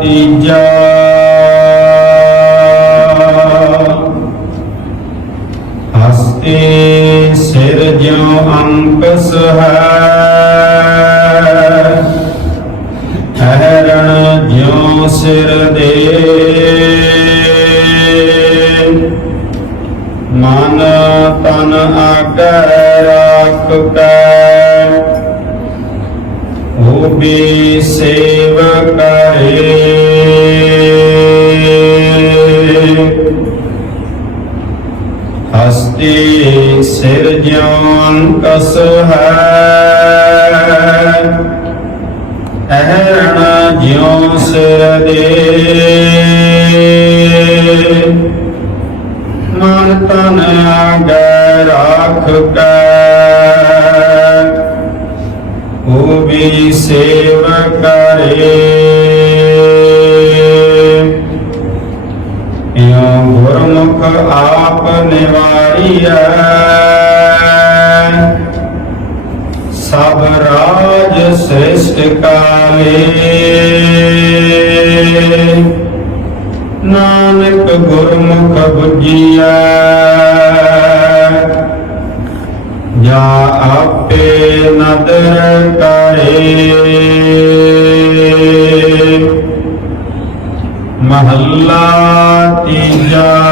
ਤੀਜਾ। ਹਸਤੇ ਸਿਰ ਜਿਉ ਅੰਕਸ ਹੈ, ਠਹਿਰਣ ਜਿਉ ਸਿਰ ਦੇ। ਮਨ ਤਨ ਆਗੈ ਰਾਖ ਕੈ, ਉਹ ਵੀ ਸਿਰ ਜਿਉ ਕਸ ਹੈ। ਅਹਰਣ ਜਿਉ ਸਿਰ ਦੇ। ਮਨ ਤਨ ਆਗੈ ਰਾਖ ਕੈ। ਉਹ ਵੀ ਸੇਵ ਕਰੇ। ਗੁਰਮੁਖ ਆਪ ਨਿਵਾਰੀਐ। ਸਭ ਰਾਜ ਸ੍ਰਿਸ਼ਟ ਕਾਲੇ। ਨਾਨਕ ਗੁਰਮੁਖ ਬੁਝੀਐ। ਜਾ ਆਪੇ ਨਦਰ ਕਰੇ ਮਹੱਲਾ ਤੀਜਾ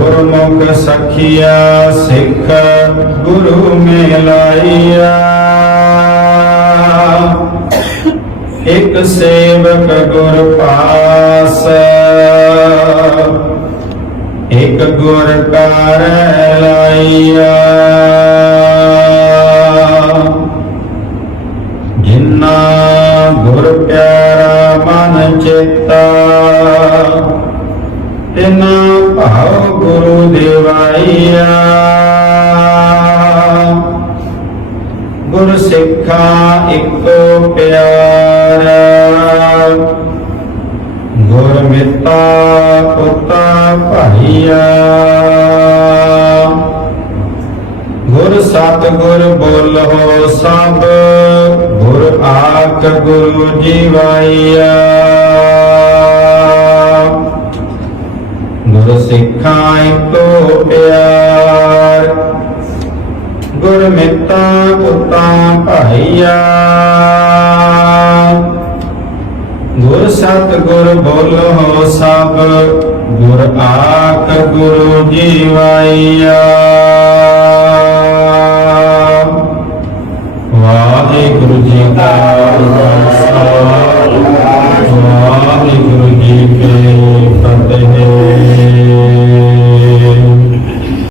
ਗੁਰਮੁਖ ਸਖੀਆ, ਸਿੱਖ ਗੁਰੂ ਮਿਲਾਈਆ। ਇਕ ਸੇਵਕ ਗੁਰ ਪਾਸ, ਇਕ ਗੁਰ ਕਰ ਲਾਈਆ। ਜਿਨਾ ਗੁਰ ਪਿਆਰਾ ਮਨ ਚੇਤਾ, ਤਿਨਾ ਭਾਉ ਗੁਰੂ ਦੇਵਾਈਆ। ਗੁਰ ਸਿੱਖਾ ਇੱਕੋ ਪਿਆਰਾ। ਗੁਰ ਮਿੱਤਾ ਪੁੱਤਾ ਭਾਈਆ। ਗੁਰ ਸਤ ਗੁਰ ਬੋਲੋ ਸਭ। ਗੁਰ ਆਖ ਗੁਰੂ ਜੀਵਾਈਆ ਗੁਰ ਸਿੱਖਾਂ ਇੱਕੋ ਪਿਆਰ ਗੁਰ ਪੁੱਤਾ ਭਾਈਆ, ਗੁਰ ਸਤ ਗੁਰ ਬੋਲੋ ਸਭ, ਗੁਰ ਆਖ ਗੁਰੂ ਜੀਵਾਈਆ। ਵਾਹਿਗੁਰੂ ਜੀ ਕਾ